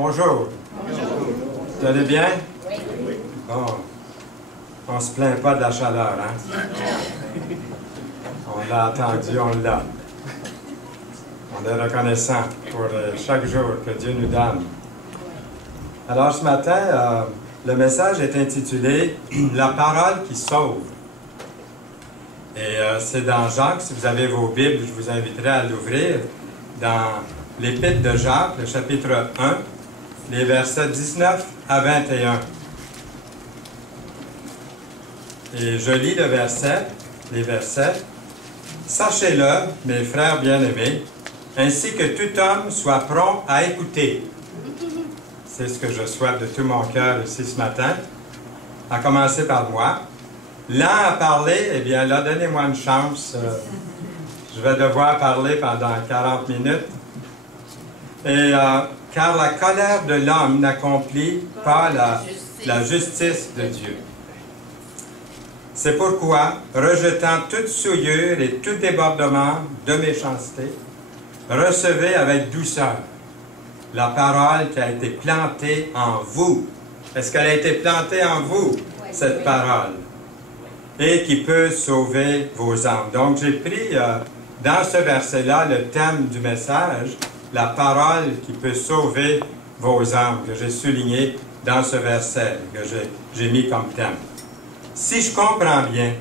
Bonjour. Bonjour. Vous allez bien? Oui. Bon. On ne se plaint pas de la chaleur, hein? On l'a attendu, on l'a. On est reconnaissant pour chaque jour que Dieu nous donne. Alors ce matin, le message est intitulé « La parole qui sauve ». Et c'est dans Jacques, si vous avez vos Bibles, je vous inviterai à l'ouvrir, dans l'Épître de Jacques, le chapitre 1, les versets 19 à 21. Et je lis les versets. « Sachez-le, mes frères bien-aimés, ainsi que tout homme soit prompt à écouter. » C'est ce que je souhaite de tout mon cœur ici ce matin, à commencer par moi. Lent à parler, eh bien là, donnez-moi une chance. Je vais devoir parler pendant 40 minutes. Et car la colère de l'homme n'accomplit pas la justice de Dieu. C'est pourquoi, rejetant toute souillure et tout débordement de méchanceté, recevez avec douceur la parole qui a été plantée en vous. Est-ce qu'elle a été plantée en vous, cette parole? Et qui peut sauver vos âmes. Donc, j'ai pris dans ce verset-là le thème du message, la parole qui peut sauver vos âmes, que j'ai souligné dans ce verset, que j'ai mis comme thème. Si je comprends bien,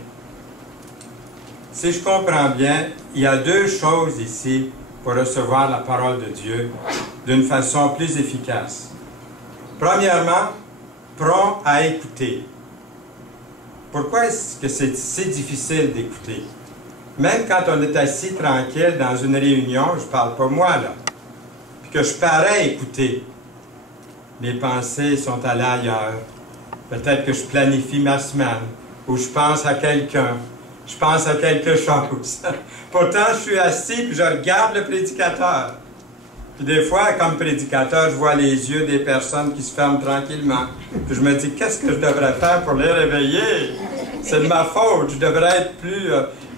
il y a deux choses ici pour recevoir la parole de Dieu d'une façon plus efficace. Premièrement, prompt à écouter. Pourquoi est-ce que c'est si difficile d'écouter? Même quand on est assis tranquille dans une réunion, je ne parle pas moi là, puis que je parais écouter, mes pensées sont allées ailleurs. Peut-être que je planifie ma semaine, ou je pense à quelqu'un, je pense à quelque chose. Pourtant, je suis assis puis je regarde le prédicateur. Puis des fois, comme prédicateur, je vois les yeux des personnes qui se ferment tranquillement. Puis je me dis, qu'est-ce que je devrais faire pour les réveiller? C'est de ma faute, je devrais être plus...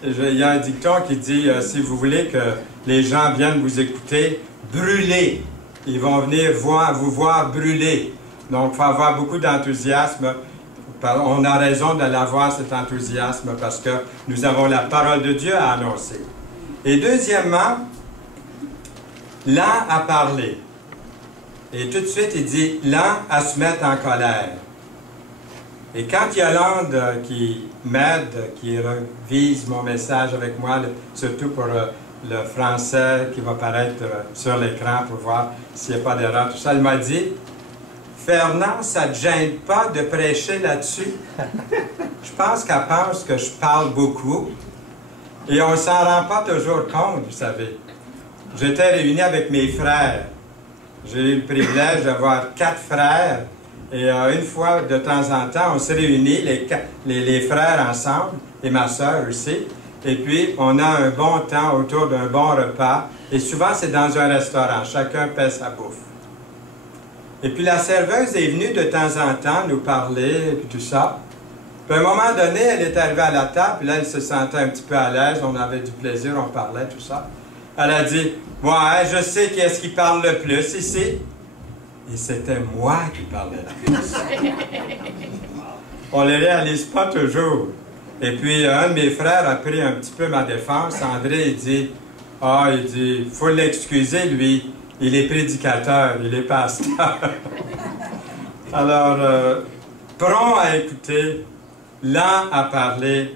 il y a un dicton qui dit, si vous voulez que les gens viennent vous écouter, brûlez. Ils vont venir vous voir brûler. Donc, il faut avoir beaucoup d'enthousiasme. On a raison de l'avoir, cet enthousiasme, parce que nous avons la parole de Dieu à annoncer. Et deuxièmement, lent à parler. Et tout de suite, il dit lent à se mettre en colère. Et quand Yolande qui m'aide, qui revise mon message avec moi, surtout pour le français qui va apparaître sur l'écran pour voir s'il n'y a pas d'erreur, tout ça, elle m'a dit, Fernand, ça ne te gêne pas de prêcher là-dessus? Je pense qu'elle pense que je parle beaucoup et on ne s'en rend pas toujours compte, vous savez. J'étais réuni avec mes frères. J'ai eu le privilège d'avoir 4 frères et une fois de temps en temps, on s'est réunis, les frères ensemble et ma soeur aussi. Et puis, on a un bon temps autour d'un bon repas et souvent c'est dans un restaurant, chacun paie sa bouffe. Et puis la serveuse est venue de temps en temps nous parler, et puis tout ça. Puis à un moment donné, elle est arrivée à la table, puis là, elle se sentait un petit peu à l'aise, on avait du plaisir, on parlait, tout ça. Elle a dit, « Ouais, je sais qui est-ce qui parle le plus ici. » Et c'était moi qui parlais le plus. On ne les réalise pas toujours. Et puis, un de mes frères a pris un petit peu ma défense. André, il dit, « Ah, il dit, il faut l'excuser, lui. Il est prédicateur, il est pasteur. » Alors, prompt à écouter, lent à parler,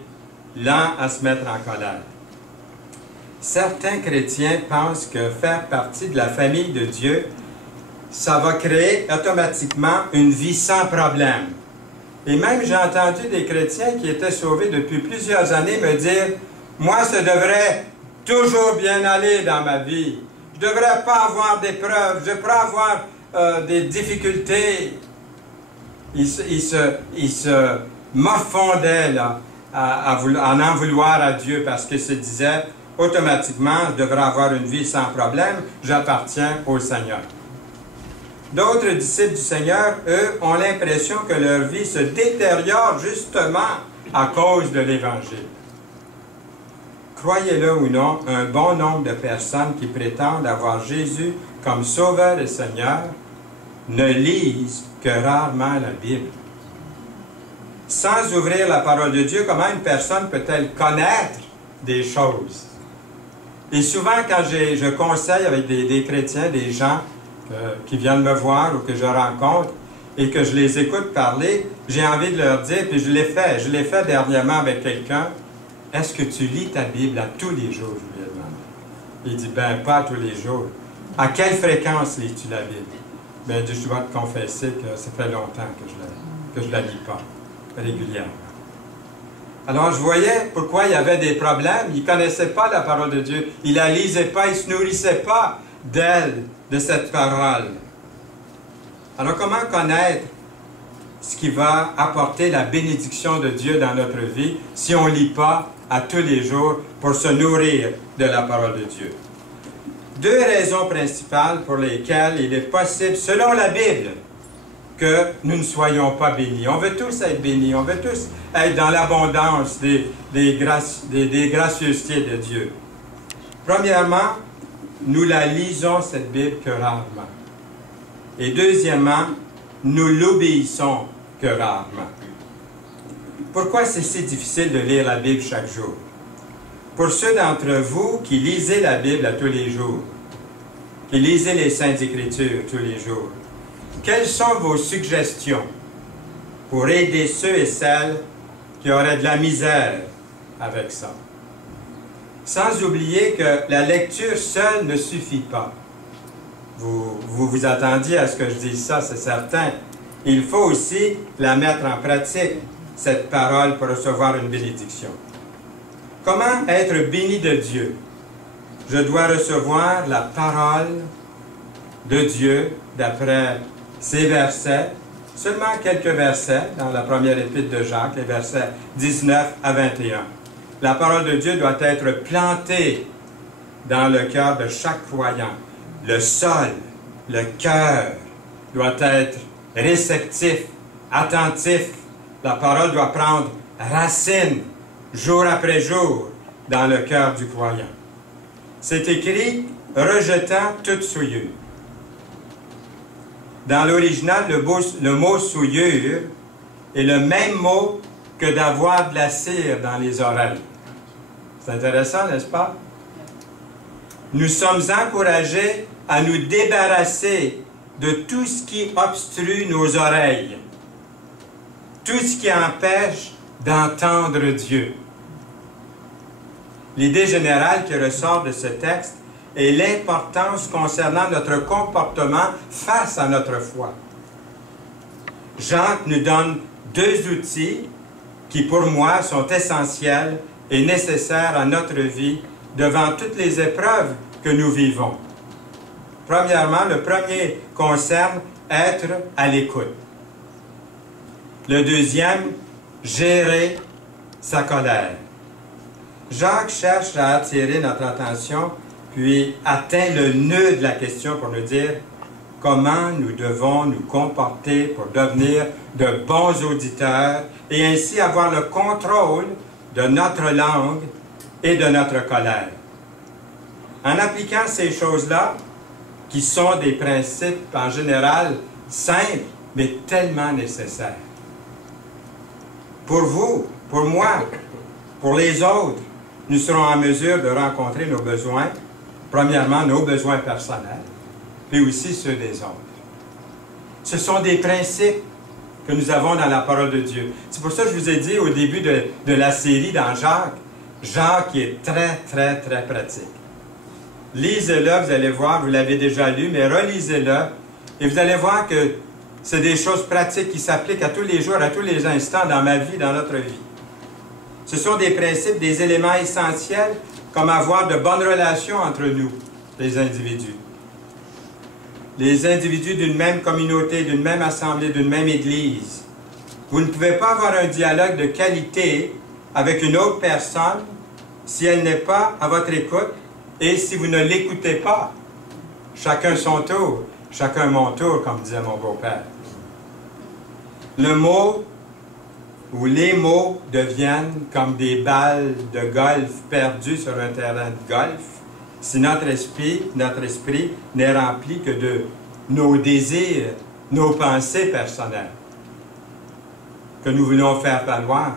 lent à se mettre en colère. Certains chrétiens pensent que faire partie de la famille de Dieu, ça va créer automatiquement une vie sans problème. Et même j'ai entendu des chrétiens qui étaient sauvés depuis plusieurs années me dire, « Moi, ça devrait toujours bien aller dans ma vie. Je ne devrais pas avoir d'épreuves, je devrais avoir des difficultés. » Ils se morfondaient là, en vouloir à Dieu parce qu'ils se disaient automatiquement, je devrais avoir une vie sans problème, j'appartiens au Seigneur. D'autres disciples du Seigneur, eux, ont l'impression que leur vie se détériore justement à cause de l'Évangile. Croyez-le ou non, un bon nombre de personnes qui prétendent avoir Jésus comme Sauveur et Seigneur ne lisent que rarement la Bible. Sans ouvrir la parole de Dieu, comment une personne peut-elle connaître des choses? Et souvent, quand je conseille avec des chrétiens, des gens qui viennent me voir ou que je rencontre et que je les écoute parler, j'ai envie de leur dire, puis je l'ai fait dernièrement avec quelqu'un, « Est-ce que tu lis ta Bible à tous les jours? » Je lui ai demandé. Il dit, « Ben, pas tous les jours. À quelle fréquence lis-tu la Bible? » Ben, je dois te confesser que ça fait longtemps que je la lis pas, régulièrement. Alors, je voyais pourquoi il y avait des problèmes. Il ne connaissait pas la parole de Dieu. Il ne la lisait pas, il ne se nourrissait pas d'elle, de cette parole. Alors, comment connaître ce qui va apporter la bénédiction de Dieu dans notre vie si on ne lit pas à tous les jours pour se nourrir de la parole de Dieu? Deux raisons principales pour lesquelles il est possible, selon la Bible, que nous ne soyons pas bénis. On veut tous être bénis, on veut tous être dans l'abondance des gracieusetés de Dieu. Premièrement, nous la lisons, cette Bible, que rarement. Et deuxièmement, nous l'obéissons que rarement. Pourquoi c'est si difficile de lire la Bible chaque jour? Pour ceux d'entre vous qui lisez la Bible à tous les jours, qui lisez les Saintes Écritures tous les jours, quelles sont vos suggestions pour aider ceux et celles qui auraient de la misère avec ça? Sans oublier que la lecture seule ne suffit pas. Vous attendiez à ce que je dise ça, c'est certain. Il faut aussi la mettre en pratique, cette parole, pour recevoir une bénédiction. Comment être béni de Dieu? Je dois recevoir la parole de Dieu d'après ces versets, seulement quelques versets dans la première épître de Jacques, les versets 19 à 21. La parole de Dieu doit être plantée dans le cœur de chaque croyant. Le sol, le cœur doit être réceptif, attentif. La parole doit prendre racine jour après jour dans le cœur du croyant. C'est écrit « rejetant toute souillure ». Dans l'original, le mot « souillure » est le même mot que d'avoir de la cire dans les oreilles. C'est intéressant, n'est-ce pas? Nous sommes encouragés à nous débarrasser de tout ce qui obstrue nos oreilles, tout ce qui empêche d'entendre Dieu. L'idée générale qui ressort de ce texte est l'importance concernant notre comportement face à notre foi. Jacques nous donne deux outils qui, pour moi, sont essentiels et nécessaires à notre vie devant toutes les épreuves que nous vivons. Premièrement, le premier concerne être à l'écoute. Le deuxième, gérer sa colère. Jacques cherche à attirer notre attention, puis atteint le nœud de la question pour nous dire comment nous devons nous comporter pour devenir de bons auditeurs et ainsi avoir le contrôle de notre langue et de notre colère. En appliquant ces choses-là, qui sont des principes en général simples, mais tellement nécessaires. Pour vous, pour moi, pour les autres, nous serons en mesure de rencontrer nos besoins, premièrement nos besoins personnels, puis aussi ceux des autres. Ce sont des principes que nous avons dans la parole de Dieu. C'est pour ça que je vous ai dit au début de la série dans Jacques, Jacques est très, très, très pratique. Lisez-le, vous allez voir, vous l'avez déjà lu, mais relisez-le, et vous allez voir que c'est des choses pratiques qui s'appliquent à tous les jours, à tous les instants dans ma vie, dans notre vie. Ce sont des principes, des éléments essentiels, comme avoir de bonnes relations entre nous, les individus. Les individus d'une même communauté, d'une même assemblée, d'une même église. Vous ne pouvez pas avoir un dialogue de qualité avec une autre personne si elle n'est pas à votre écoute et si vous ne l'écoutez pas. Chacun son tour, chacun mon tour, comme disait mon beau-père. Le mot ou les mots deviennent comme des balles de golf perdues sur un terrain de golf si notre esprit n'est rempli que de nos désirs nos pensées personnelles que nous voulons faire valoir.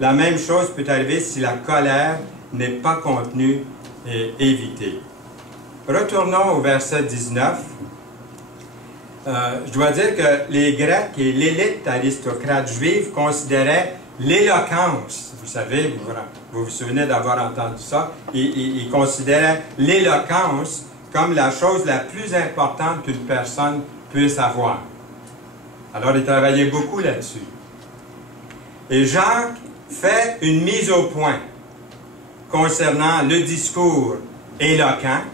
La même chose peut arriver si la colère n'est pas contenue et évitée. Retournons au verset 19. Je dois dire que les Grecs et l'élite aristocrate juive considéraient l'éloquence, vous savez, vous vous souvenez d'avoir entendu ça, ils considéraient l'éloquence comme la chose la plus importante qu'une personne puisse avoir. Alors, ils travaillaient beaucoup là-dessus. Et Jacques fait une mise au point concernant le discours éloquent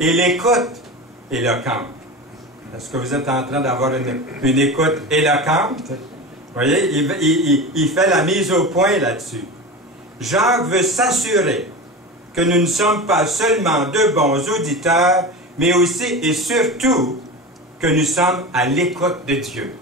et l'écoute éloquente. Est-ce que vous êtes en train d'avoir une écoute éloquente? Vous voyez, il fait la mise au point là-dessus. Jacques veut s'assurer que nous ne sommes pas seulement de bons auditeurs, mais aussi et surtout que nous sommes à l'écoute de Dieu.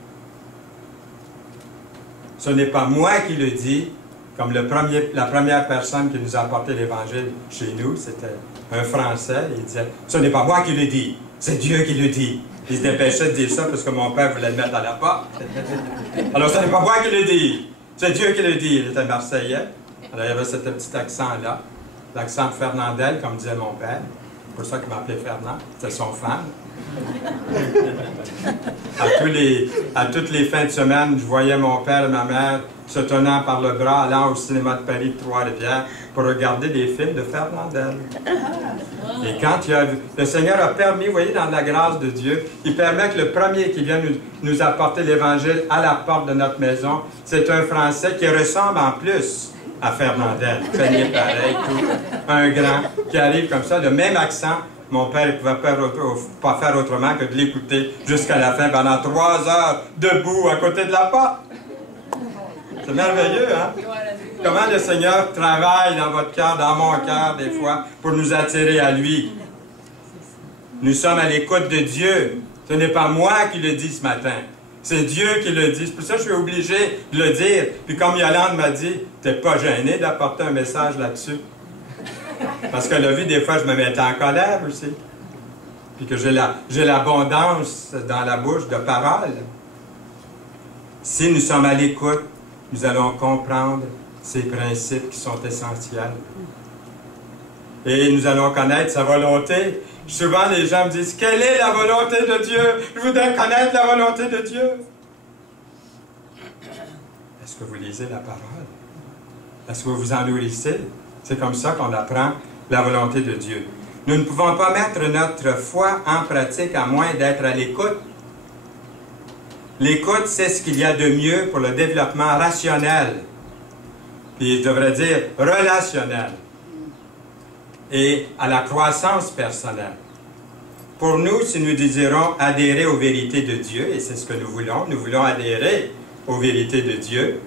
Ce n'est pas moi qui le dis, comme la première personne qui nous a apporté l'Évangile chez nous, c'était un Français, il disait « Ce n'est pas moi qui le dis, c'est Dieu qui le dit. » Il se dépêchait de dire ça parce que mon père voulait le mettre à la porte. Alors, ce n'est pas moi qui le dis, c'est Dieu qui le dit. Il était marseillais. Alors, il y avait ce petit accent-là, l'accent Fernandel, comme disait mon père. C'est pour ça qu'il m'appelait Fernand, c'était son fan. À toutes les fins de semaine, je voyais mon père et ma mère se tenant par le bras, allant au cinéma de Paris de Trois-Rivières pour regarder des films de Fernandel. Et quand le Seigneur a permis, vous voyez, dans la grâce de Dieu, il permet que le premier qui vient nous apporter l'Évangile à la porte de notre maison, c'est un Français qui ressemble en plus à Fernandel. Peigné pareil, tout. Un grand qui arrive comme ça, le même accent. Mon père ne pouvait pas faire autrement que de l'écouter jusqu'à la fin, pendant 3 heures, debout à côté de la porte. C'est merveilleux, hein? Comment le Seigneur travaille dans votre cœur, dans mon cœur, des fois, pour nous attirer à lui. Nous sommes à l'écoute de Dieu. Ce n'est pas moi qui le dis ce matin. C'est Dieu qui le dit. C'est pour ça que je suis obligé de le dire. Puis comme Yolande m'a dit, t'es pas gêné d'apporter un message là-dessus. Parce qu'elle a vu, des fois, je me mettais en colère aussi. Puis que j'ai l'abondance dans la bouche de paroles. Si nous sommes à l'écoute, nous allons comprendre ces principes qui sont essentiels. Et nous allons connaître sa volonté. Souvent, les gens me disent, quelle est la volonté de Dieu? Je voudrais connaître la volonté de Dieu. Est-ce que vous lisez la parole? Est-ce que vous vous en nourrissez? C'est comme ça qu'on apprend la volonté de Dieu. Nous ne pouvons pas mettre notre foi en pratique à moins d'être à l'écoute. L'écoute, c'est ce qu'il y a de mieux pour le développement rationnel. Puis je devrais dire relationnel. Et à la croissance personnelle. Pour nous, si nous désirons adhérer aux vérités de Dieu, et c'est ce que nous voulons adhérer aux vérités de Dieu,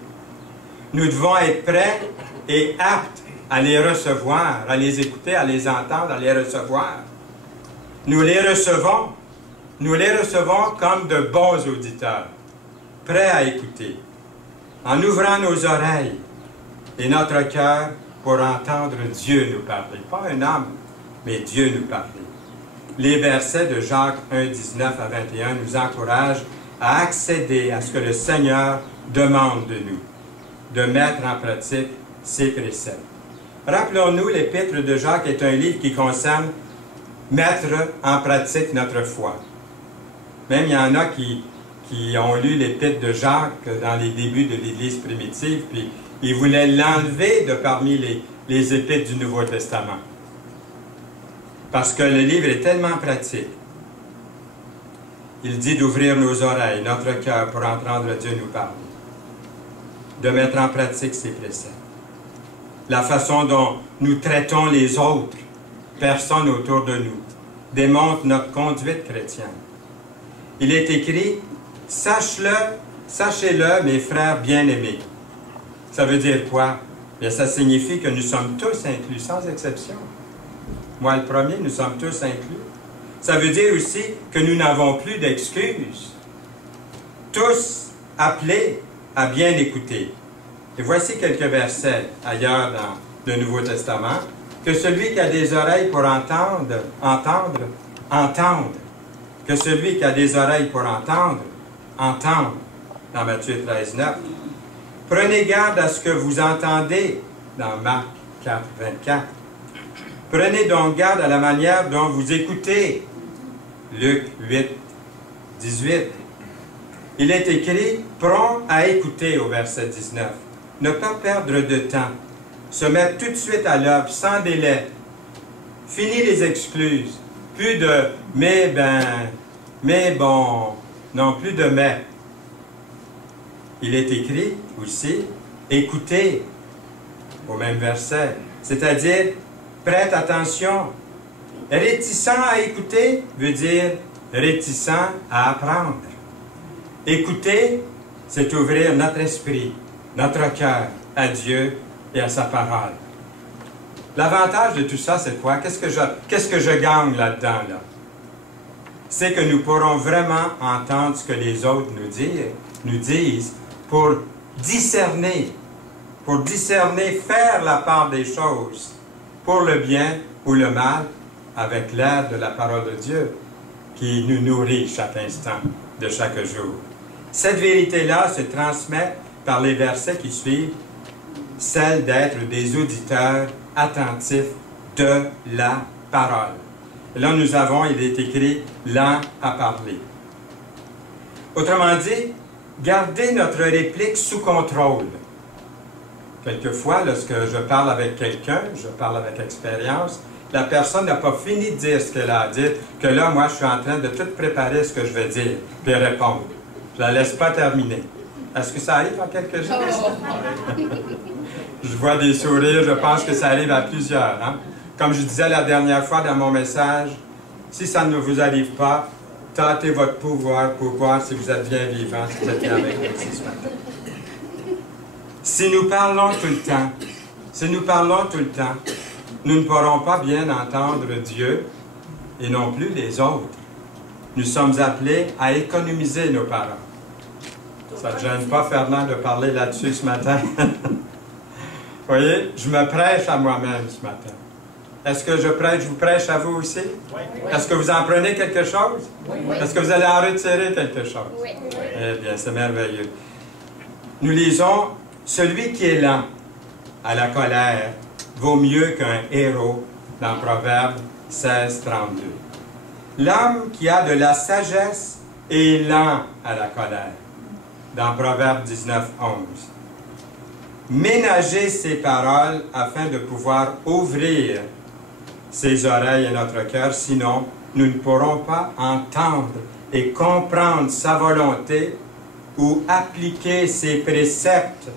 nous devons être prêts et aptes à les recevoir, à les écouter, à les entendre, à les recevoir. Nous les recevons comme de bons auditeurs, prêts à écouter, en ouvrant nos oreilles et notre cœur pour entendre Dieu nous parler. Pas un homme, mais Dieu nous parler. Les versets de Jacques 1, 19 à 21 nous encouragent à accéder à ce que le Seigneur demande de nous, de mettre en pratique ses préceptes. Rappelons-nous, l'Épître de Jacques est un livre qui concerne mettre en pratique notre foi. Même il y en a qui ont lu l'Épître de Jacques dans les débuts de l'Église primitive, puis ils voulaient l'enlever de parmi les Épîtres du Nouveau Testament. Parce que le livre est tellement pratique. Il dit d'ouvrir nos oreilles, notre cœur, pour entendre Dieu nous parler. De mettre en pratique ses préceptes. La façon dont nous traitons les autres, personnes autour de nous, démontre notre conduite chrétienne. Il est écrit, sachez-le, mes frères bien-aimés. Ça veut dire quoi? Bien, ça signifie que nous sommes tous inclus, sans exception. Moi, le premier, nous sommes tous inclus. Ça veut dire aussi que nous n'avons plus d'excuses. Tous appelés à bien écouter. Et voici quelques versets ailleurs dans le Nouveau Testament. Que celui qui a des oreilles pour entendre. que celui qui a des oreilles pour entendre, entende, dans Matthieu 13, 9. Prenez garde à ce que vous entendez, dans Marc 4, 24. Prenez donc garde à la manière dont vous écoutez, Luc 8, 18. Il est écrit, prompt à écouter au verset 19. Ne pas perdre de temps. Se mettre tout de suite à l'œuvre, sans délai. Fini les excuses. Plus de mais ben, mais bon. Non, plus de mais. Il est écrit aussi, écoutez au même verset. C'est-à-dire, prête attention. Réticent à écouter veut dire réticent à apprendre. Écouter, c'est ouvrir notre esprit, notre cœur à Dieu et à sa parole. L'avantage de tout ça, c'est quoi? Qu'est-ce que je gagne là-dedans, là? C'est que nous pourrons vraiment entendre ce que les autres nous disent pour discerner, faire la part des choses, pour le bien ou le mal, avec l'aide de la parole de Dieu qui nous nourrit chaque instant de chaque jour. Cette vérité-là se transmet par les versets qui suivent, celle d'être des auditeurs attentifs de la parole. Et là, nous avons, il est écrit, lent à parler. Autrement dit, gardez notre réplique sous contrôle. Quelquefois, lorsque je parle avec quelqu'un, je parle avec expérience, la personne n'a pas fini de dire ce qu'elle a à dire, que là, moi, je suis en train de tout préparer ce que je vais dire, puis répondre. Je ne la laisse pas terminer. Est-ce que ça arrive en quelques jours? Je vois des sourires, je pense que ça arrive à plusieurs. Hein? Comme je disais la dernière fois dans mon message, si ça ne vous arrive pas, tâtez votre pouvoir pour voir si vous êtes bien vivant, si vous êtes bien avec nous ce matin. Si nous parlons tout le temps, nous ne pourrons pas bien entendre Dieu et non plus les autres. Nous sommes appelés à économiser nos paroles. Ça ne gêne pas, Fernand, de parler là-dessus ce matin. Vous voyez, je me prêche à moi-même ce matin. Est-ce que je vous prêche à vous aussi? Oui. Est-ce que vous en prenez quelque chose? Oui. Est-ce que vous allez en retirer quelque chose? Oui. Eh bien, c'est merveilleux. Nous lisons, celui qui est lent à la colère vaut mieux qu'un héros dans Proverbe 16, 32. L'homme qui a de la sagesse est lent à la colère dans Proverbe 19, 11. Ménager ses paroles afin de pouvoir ouvrir ses oreilles et notre cœur, sinon nous ne pourrons pas entendre et comprendre sa volonté ou appliquer ses préceptes.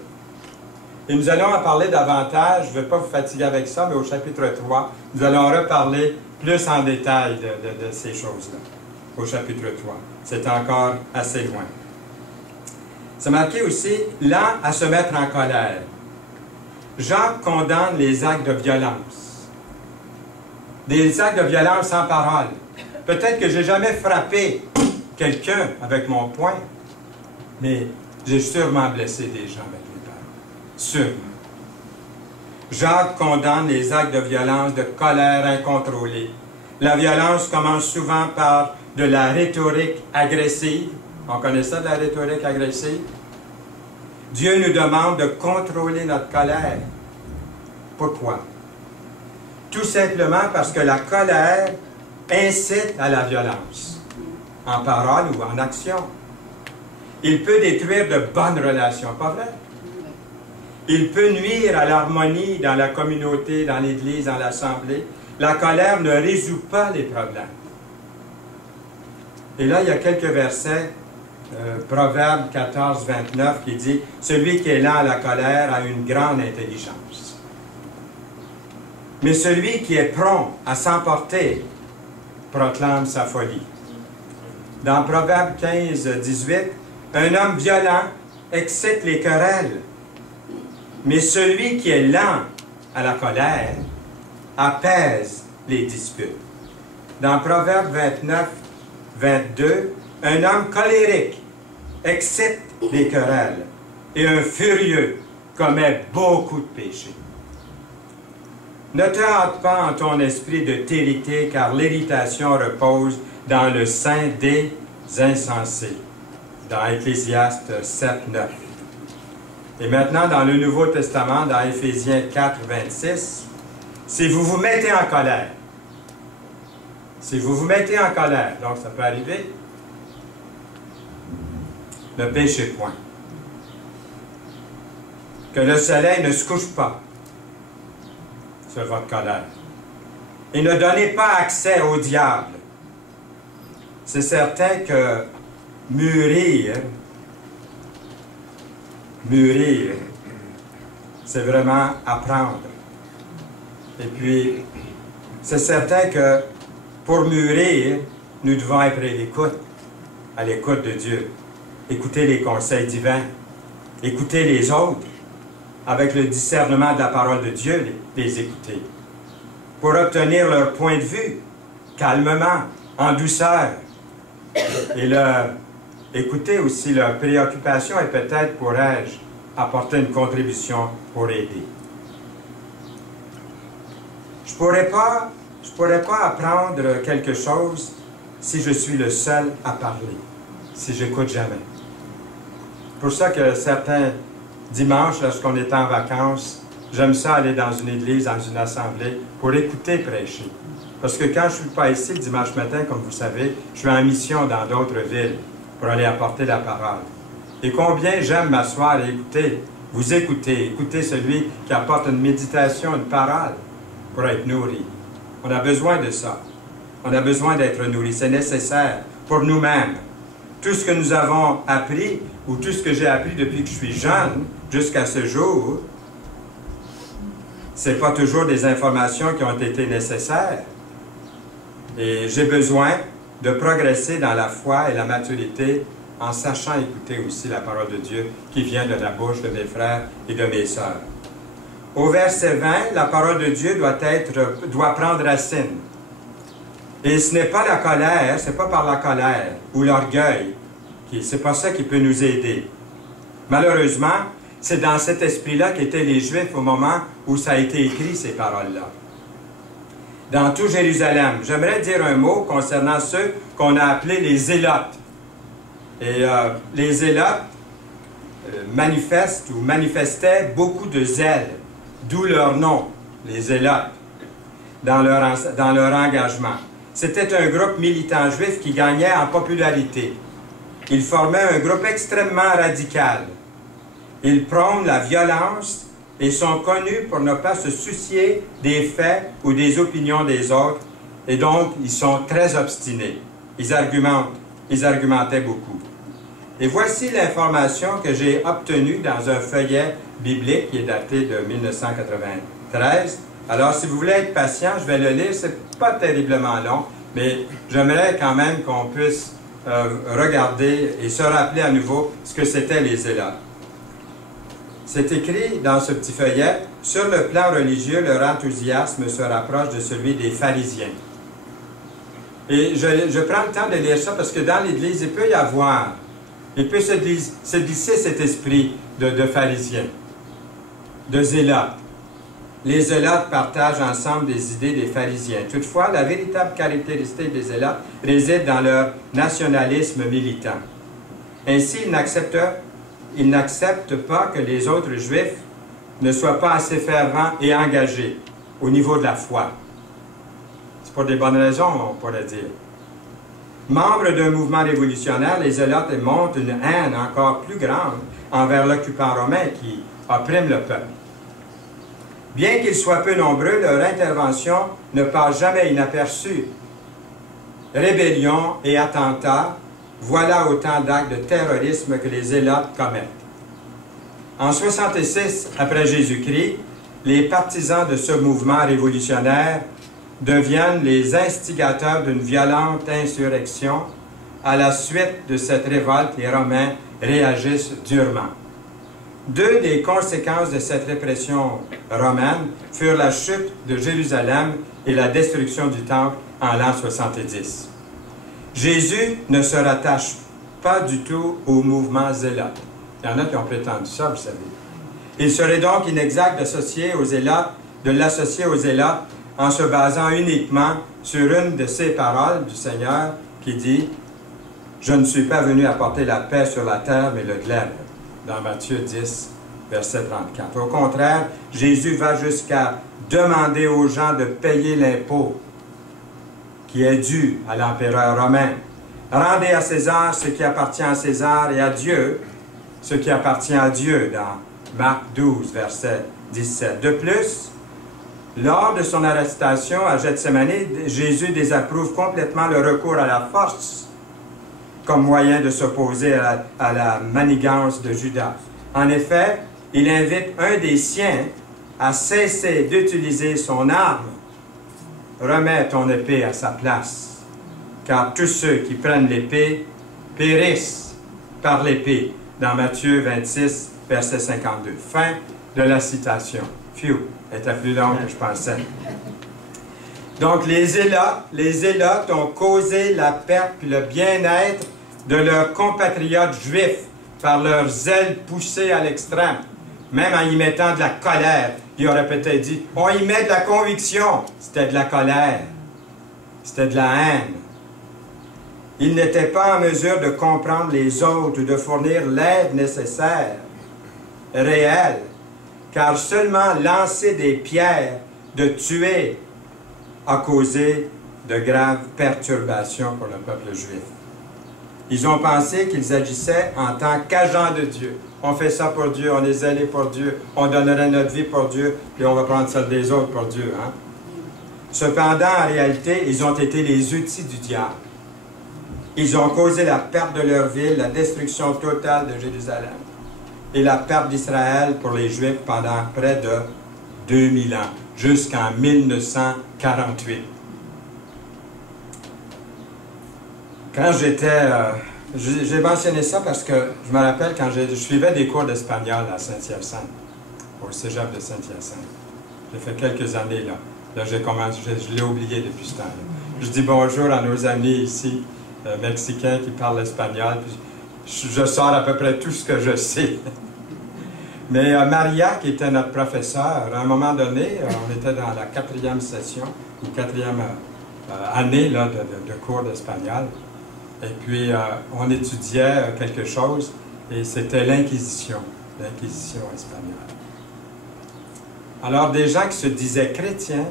Et nous allons en parler davantage, je ne vais pas vous fatiguer avec ça, mais au chapitre 3, nous allons reparler plus en détail de ces choses-là, au chapitre 3. C'est encore assez loin. C'est marqué aussi, lent à se mettre en colère. Jacques condamne les actes de violence. Des actes de violence sans parole. Peut-être que je n'ai jamais frappé quelqu'un avec mon poing, mais j'ai sûrement blessé des gens avec mes paroles. Sûrement. Jacques condamne les actes de violence, de colère incontrôlée. La violence commence souvent par de la rhétorique agressive. On connaît ça, de la rhétorique agressive? Dieu nous demande de contrôler notre colère. Pourquoi? Tout simplement parce que la colère incite à la violence, en parole ou en action. Il peut détruire de bonnes relations, pas vrai? Il peut nuire à l'harmonie dans la communauté, dans l'Église, dans l'Assemblée. La colère ne résout pas les problèmes. Et là, il y a quelques versets, Proverbe 14, 29, qui dit « Celui qui est lent à la colère a une grande intelligence. Mais celui qui est prompt à s'emporter proclame sa folie. » Dans Proverbe 15, 18, « Un homme violent excite les querelles, mais celui qui est lent à la colère apaise les disputes. » Dans Proverbe 29, 22, « Un homme colérique excite les querelles, et un furieux commet beaucoup de péchés. » Ne te hâte pas en ton esprit de t'irriter, car l'irritation repose dans le sein des insensés. Dans Ecclésiaste 7, 9. Et maintenant, dans le Nouveau Testament, dans Éphésiens 4, 26, si vous vous mettez en colère, donc ça peut arriver, ne péchez point. Que le soleil ne se couche pas sur votre colère. Et ne donnez pas accès au diable. C'est certain que mûrir, c'est vraiment apprendre. Et puis, c'est certain que pour mûrir, nous devons être à l'écoute de Dieu. Écouter les conseils divins, écouter les autres, avec le discernement de la parole de Dieu, les écouter. Pour obtenir leur point de vue, calmement, en douceur. Et écouter aussi leurs préoccupations et peut-être pourrais-je apporter une contribution pour aider. Je pourrais pas apprendre quelque chose si je suis le seul à parler, si j'écoute jamais. C'est pour ça que certains dimanches, lorsqu'on est en vacances, j'aime ça aller dans une église, dans une assemblée, pour écouter prêcher. Parce que quand je ne suis pas ici le dimanche matin, comme vous savez, je suis en mission dans d'autres villes pour aller apporter la parole. Et combien j'aime m'asseoir et écouter, vous écouter celui qui apporte une méditation, une parole, pour être nourri. On a besoin de ça. On a besoin d'être nourri. C'est nécessaire pour nous-mêmes. Tout ce que nous avons appris, ou tout ce que j'ai appris depuis que je suis jeune, jusqu'à ce jour, ce n'est pas toujours des informations qui ont été nécessaires. Et j'ai besoin de progresser dans la foi et la maturité en sachant écouter aussi la parole de Dieu qui vient de la bouche de mes frères et de mes sœurs. Au verset 20, la parole de Dieu doit prendre racine. Et ce n'est pas la colère, ce n'est pas par la colère ou l'orgueil, c'est pas ça qui peut nous aider. Malheureusement, c'est dans cet esprit-là qu'étaient les Juifs au moment où ça a été écrit, ces paroles-là. Dans tout Jérusalem, j'aimerais dire un mot concernant ceux qu'on a appelés les Zélotes. Et les Zélotes manifestaient beaucoup de zèle, d'où leur nom, les Zélotes, dans leur engagement. C'était un groupe militant juif qui gagnait en popularité. Ils formaient un groupe extrêmement radical. Ils prônent la violence et sont connus pour ne pas se soucier des faits ou des opinions des autres, et donc ils sont très obstinés. Ils argumentaient beaucoup. Et voici l'information que j'ai obtenue dans un feuillet biblique qui est daté de 1993. Alors, si vous voulez être patient, je vais le lire. C'est pas terriblement long, mais j'aimerais quand même qu'on puisse regarder et se rappeler à nouveau ce que c'était les Zélotes. C'est écrit dans ce petit feuillet, « Sur le plan religieux, leur enthousiasme se rapproche de celui des pharisiens. » Et je prends le temps de lire ça parce que dans l'Église, il peut se glisser cet esprit de pharisiens, de zélotes. Les zélotes partagent ensemble des idées des pharisiens. Toutefois, la véritable caractéristique des zélotes réside dans leur nationalisme militant. Ainsi, ils n'acceptent pas que les autres Juifs ne soient pas assez fervents et engagés au niveau de la foi. C'est pour des bonnes raisons, on pourrait dire. Membres d'un mouvement révolutionnaire, les Zélotes montrent une haine encore plus grande envers l'occupant romain qui opprime le peuple. Bien qu'ils soient peu nombreux, leur intervention ne passe jamais inaperçue. Rébellion et attentats, voilà autant d'actes de terrorisme que les Zélotes commettent. En 66 après Jésus-Christ, les partisans de ce mouvement révolutionnaire deviennent les instigateurs d'une violente insurrection. À la suite de cette révolte, les Romains réagissent durement. Deux des conséquences de cette répression romaine furent la chute de Jérusalem et la destruction du temple en l'an 70. Jésus ne se rattache pas du tout au mouvement zélote. Il y en a qui ont prétendu ça, vous savez. Il serait donc inexact d'associer aux zélotes de l'associer aux zélotes en se basant uniquement sur une de ces paroles du Seigneur qui dit « Je ne suis pas venu apporter la paix sur la terre, mais le glaive » dans Matthieu 10, verset 34. Au contraire, Jésus va jusqu'à demander aux gens de payer l'impôt qui est dû à l'empereur romain. Rendez à César ce qui appartient à César et à Dieu ce qui appartient à Dieu dans Marc 12, verset 17. De plus, lors de son arrestation à Gethsémani, Jésus désapprouve complètement le recours à la force comme moyen de s'opposer à la manigance de Judas. En effet, il invite un des siens à cesser d'utiliser son arme. Remets ton épée à sa place, car tous ceux qui prennent l'épée périssent par l'épée. Dans Matthieu 26, verset 52. Fin de la citation. Phew, elle était plus longue que je pensais. Donc, les Zélotes ont causé la perte et le bien-être de leurs compatriotes juifs par leur zèle poussé à l'extrême. Même en y mettant de la colère, il aurait peut-être dit, on y met de la conviction. C'était de la colère. C'était de la haine. Ils n'étaient pas en mesure de comprendre les autres ou de fournir l'aide nécessaire, réelle, car seulement lancer des pierres, de tuer, a causé de graves perturbations pour le peuple juif. Ils ont pensé qu'ils agissaient en tant qu'agents de Dieu. On fait ça pour Dieu, on est zélé pour Dieu, on donnerait notre vie pour Dieu, puis on va prendre celle des autres pour Dieu. Hein? Cependant, en réalité, ils ont été les outils du diable. Ils ont causé la perte de leur ville, la destruction totale de Jérusalem et la perte d'Israël pour les Juifs pendant près de 2000 ans, jusqu'en 1948. Quand j'étais... j'ai mentionné ça parce que je me rappelle quand je suivais des cours d'espagnol à Saint-Hyacinthe, au cégep de Saint-Hyacinthe. J'ai fait quelques années là. Là, j'ai commencé, je l'ai oublié depuis ce temps-là. Je dis bonjour à nos amis ici, mexicains qui parlent espagnol. Puis je sors à peu près tout ce que je sais. Mais Maria, qui était notre professeure, à un moment donné, on était dans la 4e session, ou 4e année là, de cours d'espagnol. Et puis, on étudiait quelque chose, et c'était l'Inquisition espagnole. Alors, des gens qui se disaient chrétiens,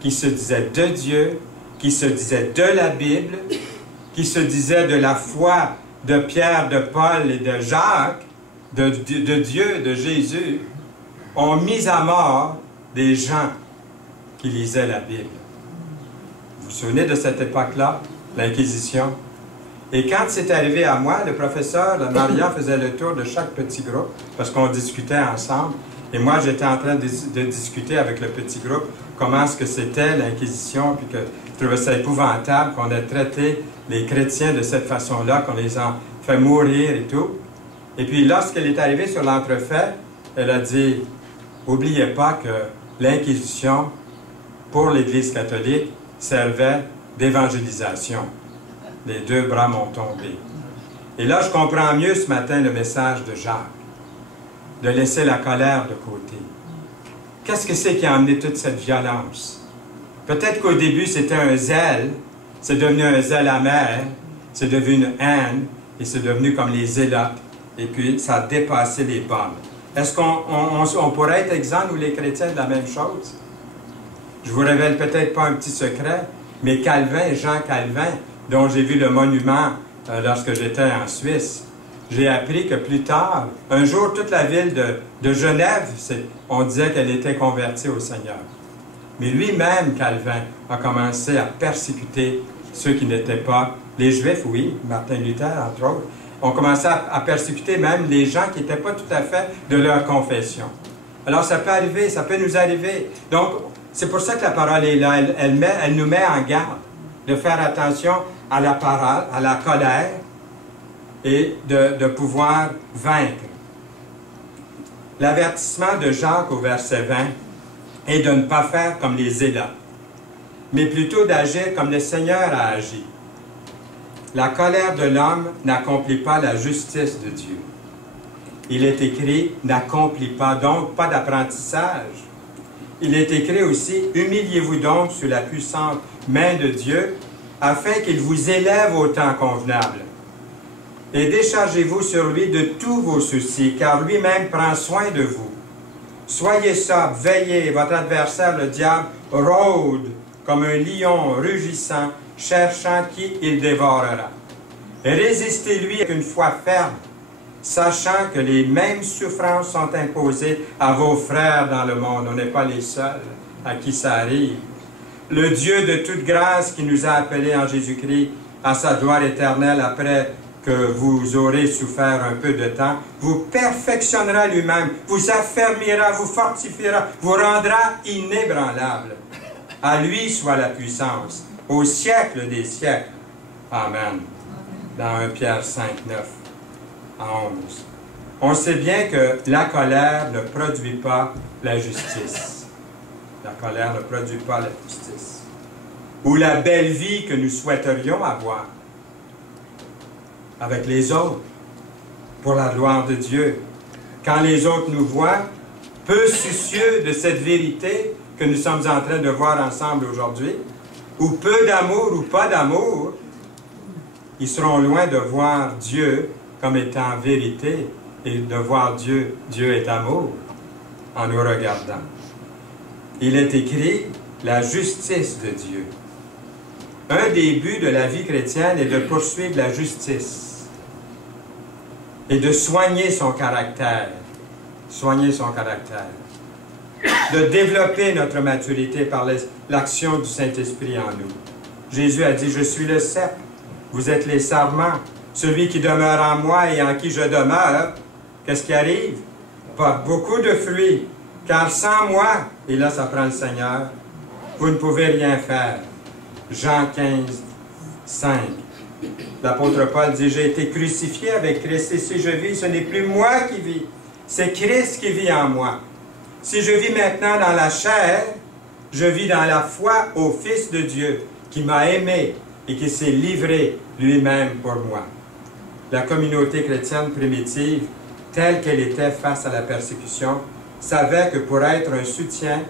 qui se disaient de Dieu, qui se disaient de la Bible, qui se disaient de la foi de Pierre, de Paul et de Jacques, de Dieu, de Jésus, ont mis à mort des gens qui lisaient la Bible. Vous vous souvenez de cette époque-là, l'Inquisition? Et quand c'est arrivé à moi, le professeur, la Maria, faisait le tour de chaque petit groupe, parce qu'on discutait ensemble. Et moi, j'étais en train de discuter avec le petit groupe comment est-ce que c'était l'Inquisition, puis que je trouvais ça épouvantable qu'on ait traité les chrétiens de cette façon-là, qu'on les a fait mourir et tout. Et puis, lorsqu'elle est arrivée sur l'entrefait, elle a dit, « N'oubliez pas que l'Inquisition, pour l'Église catholique, servait d'évangélisation. » Les deux bras m'ont tombé. Et là, je comprends mieux ce matin le message de Jacques, de laisser la colère de côté. Qu'est-ce que c'est qui a amené toute cette violence? Peut-être qu'au début, c'était un zèle, c'est devenu un zèle amer, c'est devenu une haine, et c'est devenu comme les zélotes, et puis ça a dépassé les bornes. Est-ce qu'on pourrait être exempt, nous les chrétiens, de la même chose? Je vous révèle peut-être pas un petit secret, mais Calvin, Jean Calvin, dont j'ai vu le monument lorsque j'étais en Suisse, j'ai appris que plus tard, un jour, toute la ville de Genève, on disait qu'elle était convertie au Seigneur. Mais lui-même, Calvin, a commencé à persécuter ceux qui n'étaient pas, les Juifs, oui, Martin Luther, entre autres, ont commencé à persécuter même les gens qui n'étaient pas tout à fait de leur confession. Alors, ça peut arriver, ça peut nous arriver. Donc, c'est pour ça que la parole est là. Elle nous met en garde de faire attention à la parole, à la colère, et de pouvoir vaincre. L'avertissement de Jacques au verset 20 est de ne pas faire comme les zélotes, mais plutôt d'agir comme le Seigneur a agi. La colère de l'homme n'accomplit pas la justice de Dieu. Il est écrit « n'accomplit pas », donc pas d'apprentissage. il est écrit aussi, « Humiliez-vous donc sous la puissante main de Dieu, afin qu'il vous élève au temps convenable. Et déchargez-vous sur lui de tous vos soucis, car lui-même prend soin de vous. Soyez sobres, veillez, votre adversaire, le diable, rôde comme un lion rugissant, cherchant qui il dévorera. Résistez-lui avec une foi ferme, sachant que les mêmes souffrances sont imposées à vos frères dans le monde. On n'est pas les seuls à qui ça arrive. Le Dieu de toute grâce qui nous a appelés en Jésus-Christ à sa gloire éternelle après que vous aurez souffert un peu de temps, vous perfectionnera lui-même, vous affermira, vous fortifiera, vous rendra inébranlable. À lui soit la puissance, au siècle des siècles. Amen. Dans 1 Pierre 5, 9 à 11. On sait bien que la colère ne produit pas la justice. La colère ne produit pas la justice. Ou la belle vie que nous souhaiterions avoir avec les autres, pour la gloire de Dieu. Quand les autres nous voient, peu soucieux de cette vérité que nous sommes en train de voir ensemble aujourd'hui, ou peu d'amour ou pas d'amour, ils seront loin de voir Dieu comme étant vérité et de voir Dieu, Dieu est amour, en nous regardant. Il est écrit la justice de Dieu. Un des buts de la vie chrétienne est de poursuivre la justice et de soigner son caractère. Soigner son caractère. De développer notre maturité par l'action du Saint-Esprit en nous. Jésus a dit, « Je suis le cep, vous êtes les sarments. Celui qui demeure en moi et en qui je demeure, qu'est-ce qui arrive? Porte beaucoup de fruits, car sans moi, et là ça prend le Seigneur, vous ne pouvez rien faire. » Jean 15, 5. L'apôtre Paul dit, « J'ai été crucifié avec Christ, et si je vis, ce n'est plus moi qui vis, c'est Christ qui vit en moi. Si je vis maintenant dans la chair, je vis dans la foi au Fils de Dieu, qui m'a aimé et qui s'est livré lui-même pour moi. » La communauté chrétienne primitive, telle qu'elle était face à la persécution, savait que pour être un soutien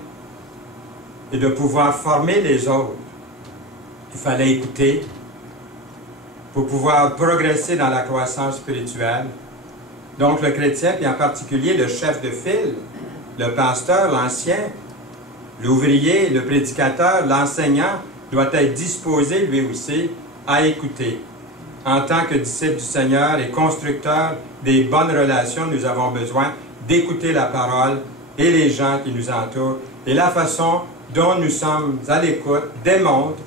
et de pouvoir former les autres, il fallait écouter, pour pouvoir progresser dans la croissance spirituelle. Donc le chrétien, et en particulier le chef de file, le pasteur, l'ancien, l'ouvrier, le prédicateur, l'enseignant, doit être disposé lui aussi à écouter. En tant que disciple du Seigneur et constructeur des bonnes relations, nous avons besoin d'écouter la parole et les gens qui nous entourent. Et la façon dont nous sommes à l'écoute démontre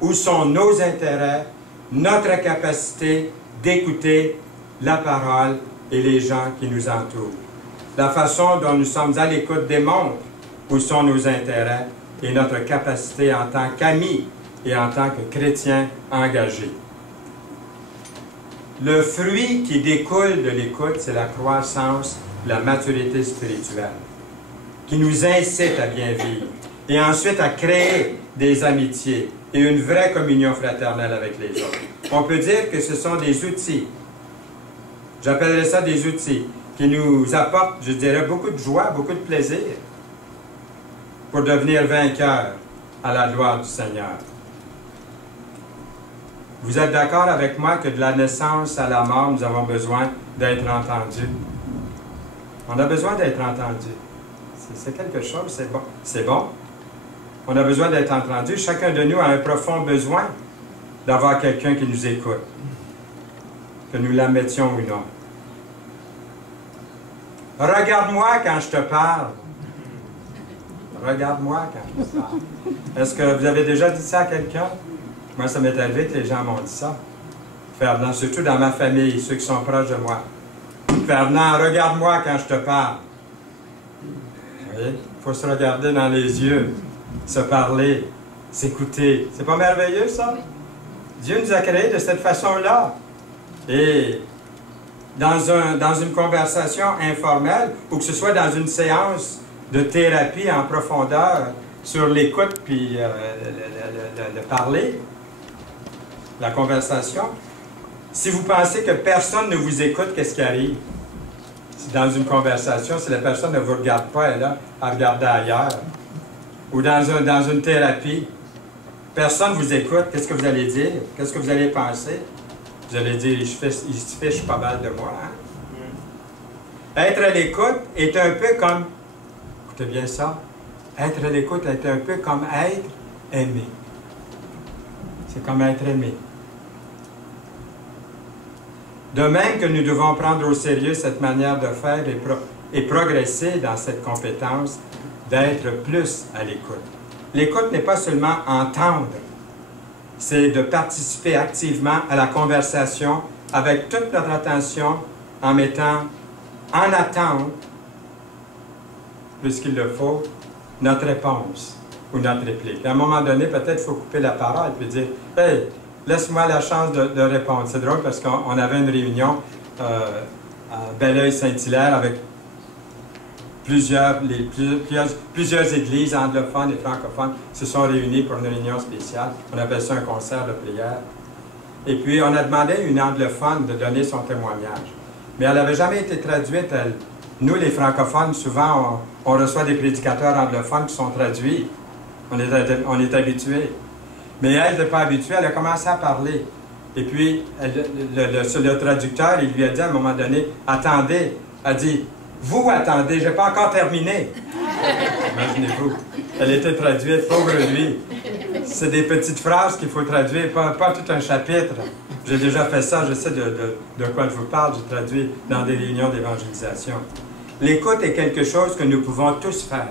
où sont nos intérêts, notre capacité d'écouter la parole et les gens qui nous entourent. La façon dont nous sommes à l'écoute démontre où sont nos intérêts et notre capacité en tant qu'amis et en tant que chrétiens engagés. Le fruit qui découle de l'écoute, c'est la croissance, la maturité spirituelle, qui nous incite à bien vivre et ensuite à créer des amitiés et une vraie communion fraternelle avec les autres. On peut dire que ce sont des outils, j'appellerais ça des outils, qui nous apportent, je dirais, beaucoup de joie, beaucoup de plaisir pour devenir vainqueurs à la gloire du Seigneur. Vous êtes d'accord avec moi que de la naissance à la mort, nous avons besoin d'être entendus? On a besoin d'être entendus. C'est quelque chose, c'est bon. C'est bon. On a besoin d'être entendus. Chacun de nous a un profond besoin d'avoir quelqu'un qui nous écoute, que nous l'admettions ou non. Regarde-moi quand je te parle. Regarde-moi quand je te parle. Est-ce que vous avez déjà dit ça à quelqu'un? Moi, ça m'est arrivé que les gens m'ont dit ça. Fernand, surtout dans ma famille, ceux qui sont proches de moi. Fernand, regarde-moi quand je te parle. Vous voyez? Il faut se regarder dans les yeux, se parler, s'écouter. C'est pas merveilleux, ça? Dieu nous a créés de cette façon-là. Et dans une conversation informelle, ou que ce soit dans une séance de thérapie en profondeur, sur l'écoute puis le parler, la conversation, si vous pensez que personne ne vous écoute, qu'est-ce qui arrive? Dans une conversation, si la personne ne vous regarde pas, elle est là, à regarder ailleurs. ou dans une thérapie, personne ne vous écoute, qu'est-ce que vous allez dire? Qu'est-ce que vous allez penser? Vous allez dire, il se fiche pas mal de moi. Hein? Être à l'écoute est un peu comme, écoutez bien ça, être à l'écoute est un peu comme être aimé. C'est comme être aimé. De même que nous devons prendre au sérieux cette manière de faire et progresser dans cette compétence d'être plus à l'écoute. L'écoute n'est pas seulement entendre, c'est de participer activement à la conversation avec toute notre attention en mettant en attente, puisqu'il le faut, notre réponse ou notre réplique. À un moment donné, peut-être il faut couper la parole et dire « Hey, laisse-moi la chance de répondre. » C'est drôle parce qu'on avait une réunion à Belleuil-Saint-Hilaire avec plusieurs églises anglophones et francophones se sont réunies pour une réunion spéciale. On appelle ça un concert de prière. Et puis, on a demandé à une anglophone de donner son témoignage. Mais elle n'avait jamais été traduite, elle. Nous, les francophones, souvent, on reçoit des prédicateurs anglophones qui sont traduits. On est habitués. Mais elle n'était pas habituée, elle a commencé à parler. Et puis, le traducteur, il lui a dit à un moment donné, « Attendez », elle a dit, « Vous attendez, je n'ai pas encore terminé. » Imaginez-vous. Elle était traduite, pauvre lui. C'est des petites phrases qu'il faut traduire, pas tout un chapitre. J'ai déjà fait ça, je sais de quoi je vous parle, j'ai traduit dans des réunions d'évangélisation. L'écoute est quelque chose que nous pouvons tous faire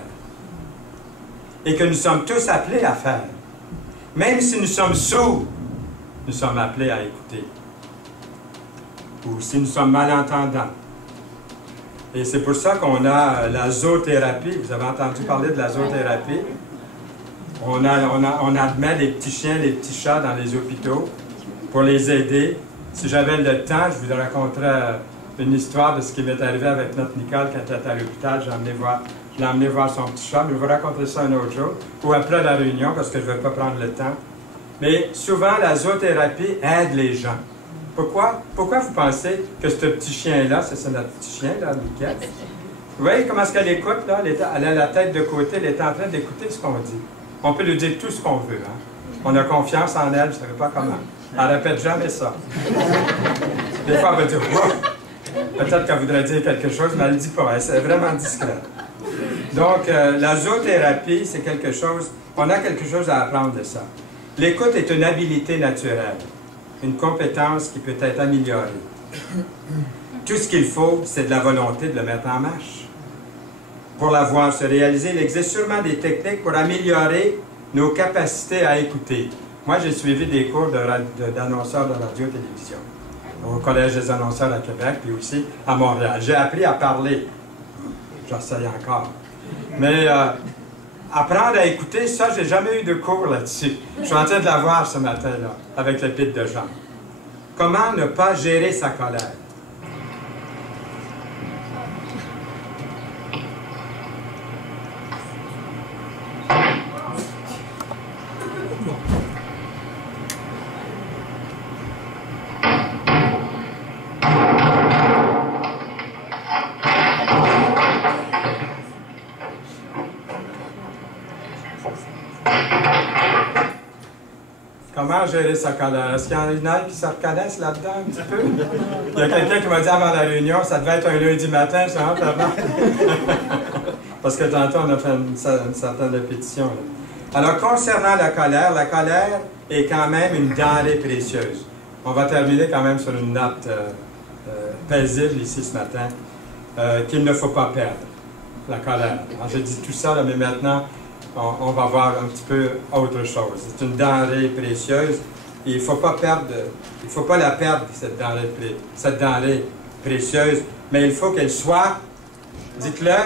et que nous sommes tous appelés à faire. Même si nous sommes sourds, nous sommes appelés à écouter. Ou si nous sommes malentendants. Et c'est pour ça qu'on a la zoothérapie. Vous avez entendu parler de la zoothérapie? On admet les petits chiens, les petits chats dans les hôpitaux pour les aider. Si j'avais le temps, je vous raconterais une histoire de ce qui m'est arrivé avec notre Nicole quand elle était à l'hôpital. Je l'ai emmené voir son petit chat, mais je vais vous raconter ça un autre jour, ou après la réunion, parce que je ne vais pas prendre le temps. Mais souvent, la zoothérapie aide les gens. Pourquoi? Pourquoi vous pensez que ce petit chien-là, c'est notre petit chien, là, Mickey? Vous voyez comment est-ce qu'elle écoute, là? Elle a la tête de côté, elle est en train d'écouter ce qu'on dit. On peut lui dire tout ce qu'on veut, hein? On a confiance en elle, je ne savais pas comment. Elle ne répète jamais ça. Des fois, elle va dire « Wow! » Peut-être qu'elle voudrait dire quelque chose, mais elle ne le dit pas. Elle est vraiment discrète. Donc, la zoothérapie, c'est quelque chose, on a quelque chose à apprendre de ça. L'écoute est une habilité naturelle, une compétence qui peut être améliorée. Tout ce qu'il faut, c'est de la volonté de le mettre en marche. Pour la voir se réaliser, il existe sûrement des techniques pour améliorer nos capacités à écouter. Moi, j'ai suivi des cours d'annonceurs de radio-télévision au Collège des annonceurs à Québec, puis aussi à Montréal. J'ai appris à parler. J'essaye encore. Mais apprendre à écouter, ça, j'ai jamais eu de cours là-dessus. Je suis en train de la voir ce matin-là, avec le pit de Jean. Comment ne pas gérer sa colère? Comment gérer sa colère? Est-ce qu'il y en a qui se reconnaissent là-dedans un petit peu? Il y a quelqu'un qui m'a dit avant la réunion, ça devait être un lundi matin, ça rentre avant. Parce que tantôt, on a fait une certaine répétition. Là. Alors, concernant la colère est quand même une denrée précieuse. On va terminer quand même sur une note paisible ici ce matin, qu'il ne faut pas perdre, la colère. Alors, je dis tout ça, là, mais maintenant, on va voir un petit peu autre chose. C'est une denrée précieuse. Et il ne faut pas la perdre, cette denrée précieuse, mais il faut qu'elle soit, dites-le,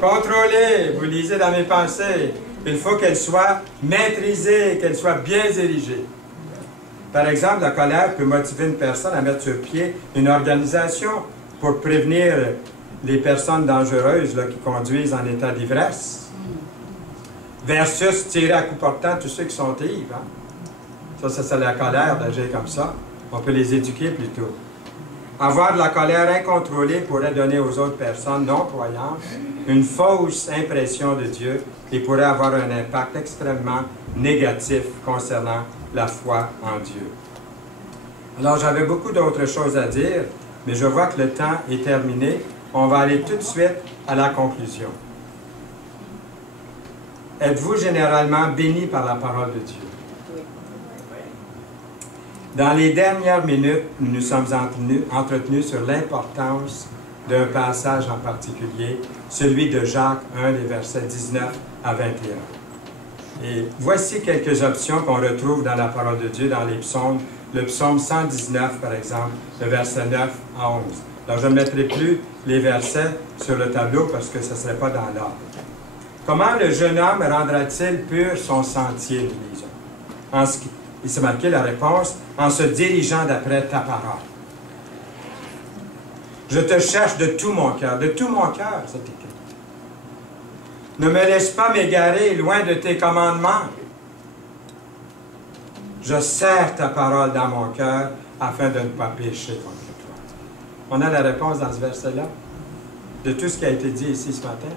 contrôlée. Vous lisez dans mes pensées. Il faut qu'elle soit maîtrisée, qu'elle soit bien dirigée. Par exemple, la colère peut motiver une personne à mettre sur pied une organisation pour prévenir les personnes dangereuses là, qui conduisent en état d'ivresse. Versus tirer à coup portant tous ceux qui sont ivres. Hein? Ça, c'est la colère d'agir comme ça. On peut les éduquer plutôt. Avoir de la colère incontrôlée pourrait donner aux autres personnes non croyantes une fausse impression de Dieu et pourrait avoir un impact extrêmement négatif concernant la foi en Dieu. Alors, j'avais beaucoup d'autres choses à dire, mais je vois que le temps est terminé. On va aller tout de suite à la conclusion. Êtes-vous généralement béni par la parole de Dieu? Dans les dernières minutes, nous nous sommes entretenus sur l'importance d'un passage en particulier, celui de Jacques 1, les versets 19 à 21. Et voici quelques options qu'on retrouve dans la parole de Dieu, dans les psaumes. Le psaume 119, par exemple, le verset 9 à 11. Alors, je ne mettrai plus les versets sur le tableau parce que ce ne serait pas dans l'ordre. Comment le jeune homme rendra-t-il pur son sentier, nous disons? Il s'est marqué la réponse, en se dirigeant d'après ta parole. Je te cherche de tout mon cœur, c'est écrit. Ne me laisse pas m'égarer loin de tes commandements. Je serre ta parole dans mon cœur afin de ne pas pécher contre toi. On a la réponse dans ce verset-là, de tout ce qui a été dit ici ce matin.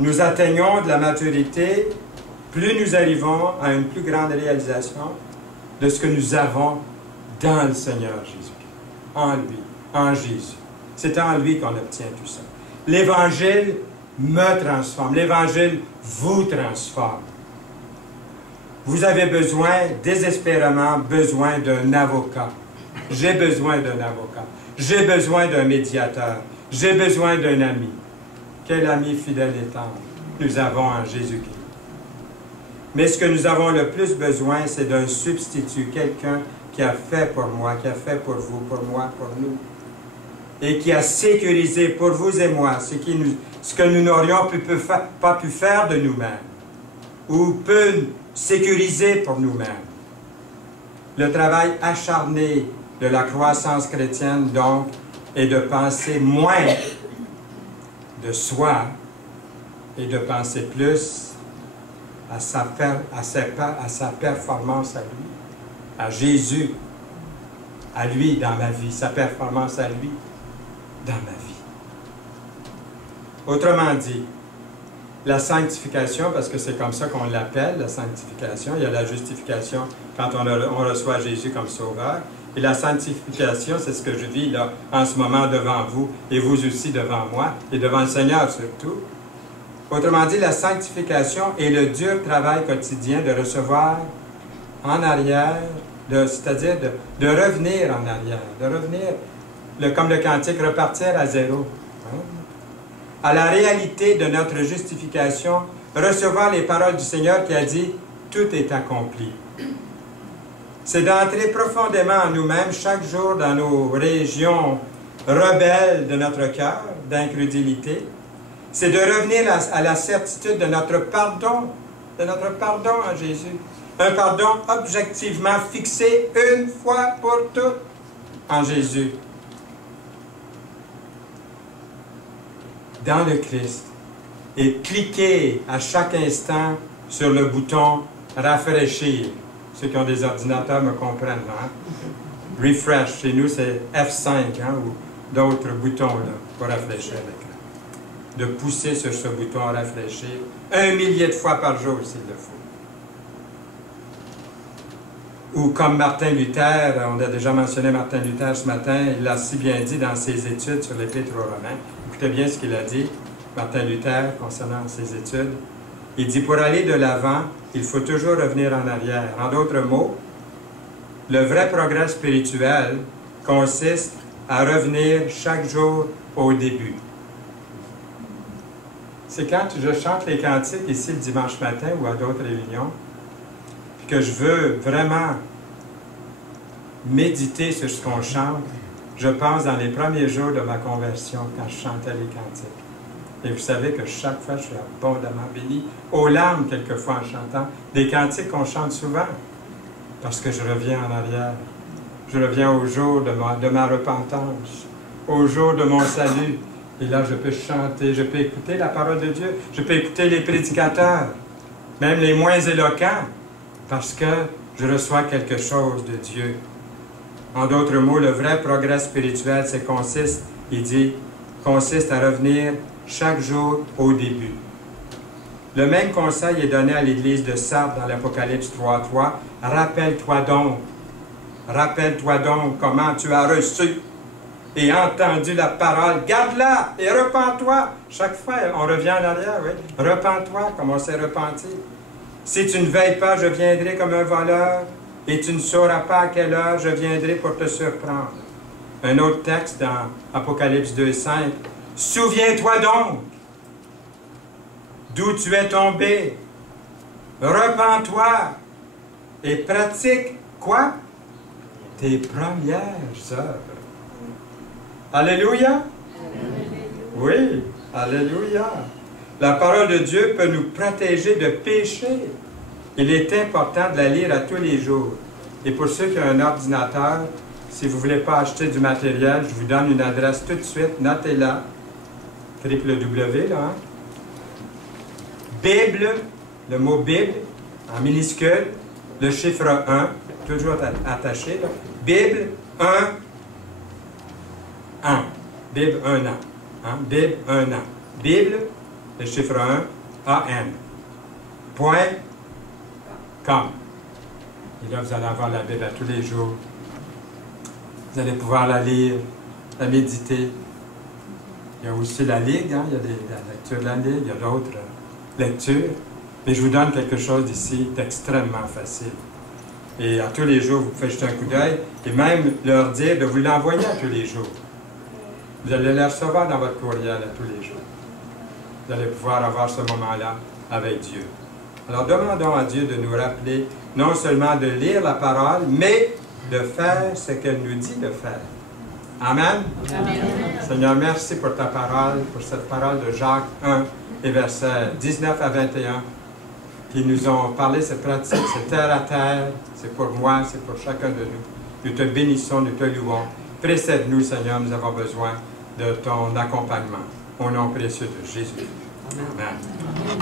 Nous atteignons de la maturité, plus nous arrivons à une plus grande réalisation de ce que nous avons dans le Seigneur Jésus-Christ, en lui, en Jésus. C'est en lui qu'on obtient tout ça. L'Évangile me transforme, l'Évangile vous transforme. Vous avez besoin, désespérément besoin d'un avocat. J'ai besoin d'un avocat. J'ai besoin d'un médiateur. J'ai besoin d'un ami. Quel ami fidèle et tendre nous avons en Jésus-Christ. Mais ce que nous avons le plus besoin, c'est d'un substitut, quelqu'un qui a fait pour moi, qui a fait pour vous, pour moi, pour nous, et qui a sécurisé pour vous et moi ce que nous n'aurions pas pu faire de nous-mêmes, ou peut sécuriser pour nous-mêmes. Le travail acharné de la croissance chrétienne, donc, est de penser moins de soi et de penser plus à sa performance à lui, à Jésus, à lui dans ma vie, sa performance à lui dans ma vie. Autrement dit, la sanctification, parce que c'est comme ça qu'on l'appelle, la sanctification, il y a la justification quand on reçoit Jésus comme sauveur, et la sanctification, c'est ce que je vis là en ce moment devant vous, et vous aussi devant moi, et devant le Seigneur surtout. Autrement dit, la sanctification est le dur travail quotidien de recevoir en arrière, c'est-à-dire de revenir en arrière, de revenir, comme le cantique, repartir à zéro. Hein? À la réalité de notre justification, recevoir les paroles du Seigneur qui a dit « Tout est accompli ». C'est d'entrer profondément en nous-mêmes chaque jour dans nos régions rebelles de notre cœur, d'incrédulité. C'est de revenir à la certitude de notre pardon en Jésus. Un pardon objectivement fixé une fois pour toutes en Jésus. Dans le Christ. Et cliquer à chaque instant sur le bouton « Rafraîchir ». Ceux qui ont des ordinateurs me comprennent, hein? Refresh, chez nous c'est F5, hein, ou d'autres boutons là, pour rafraîchir l'écran. De pousser sur ce bouton « Rafraîchir » 1 millier de fois par jour s'il le faut. Ou comme Martin Luther, on a déjà mentionné Martin Luther ce matin, il l'a si bien dit dans ses études sur l'Épître aux Romains. Écoutez bien ce qu'il a dit, Martin Luther, concernant ses études. Il dit, pour aller de l'avant, il faut toujours revenir en arrière. En d'autres mots, le vrai progrès spirituel consiste à revenir chaque jour au début. C'est quand je chante les cantiques ici le dimanche matin ou à d'autres réunions, puis que je veux vraiment méditer sur ce qu'on chante, je pense dans les premiers jours de ma conversion quand je chantais les cantiques. Et vous savez que chaque fois, je suis abondamment béni, aux larmes quelquefois en chantant, des cantiques qu'on chante souvent, parce que je reviens en arrière. Je reviens au jour de ma repentance, au jour de mon salut. Et là, je peux chanter, je peux écouter la parole de Dieu, je peux écouter les prédicateurs, même les moins éloquents, parce que je reçois quelque chose de Dieu. En d'autres mots, le vrai progrès spirituel, consiste à revenir chaque jour au début. Le même conseil est donné à l'église de Sardes dans l'Apocalypse 3.3. Rappelle-toi donc comment tu as reçu et entendu la parole. Garde-la et repens-toi. Chaque fois, on revient en arrière, oui. Repens-toi comme on s'est repenti. Si tu ne veilles pas, je viendrai comme un voleur et tu ne sauras pas à quelle heure je viendrai pour te surprendre. Un autre texte dans Apocalypse 2.5. Souviens-toi donc d'où tu es tombé. Repens-toi et pratique quoi? Tes premières œuvres. Alléluia! Oui, alléluia! La parole de Dieu peut nous protéger de péché. Il est important de la lire à tous les jours. Et pour ceux qui ont un ordinateur, si vous ne voulez pas acheter du matériel, je vous donne une adresse tout de suite, notez-la. www, là, hein? Bible, le mot Bible, en minuscule, le chiffre 1, toujours attaché, là. Bible 1, 1. Bible 1 an. Hein? Bible 1 an. Bible, le chiffre 1, A-N. Point com. Et là, vous allez avoir la Bible à tous les jours. Vous allez pouvoir la lire, la méditer. Il y a aussi la Ligue, hein? Il y a la lecture de la Ligue, il y a d'autres lectures. Mais je vous donne quelque chose d'ici d'extrêmement facile. Et à tous les jours, vous pouvez jeter un coup d'œil et même leur dire de vous l'envoyer à tous les jours. Vous allez le recevoir dans votre courriel à tous les jours. Vous allez pouvoir avoir ce moment-là avec Dieu. Alors demandons à Dieu de nous rappeler non seulement de lire la parole, mais de faire ce qu'elle nous dit de faire. Amen. Amen. Seigneur, merci pour ta parole, pour cette parole de Jacques 1 et versets 19 à 21, qui nous ont parlé cette pratique, c'est terre à terre, c'est pour moi, c'est pour chacun de nous. Nous te bénissons, nous te louons. Précède-nous, Seigneur, nous avons besoin de ton accompagnement. Au nom précieux de Jésus. Amen. Amen.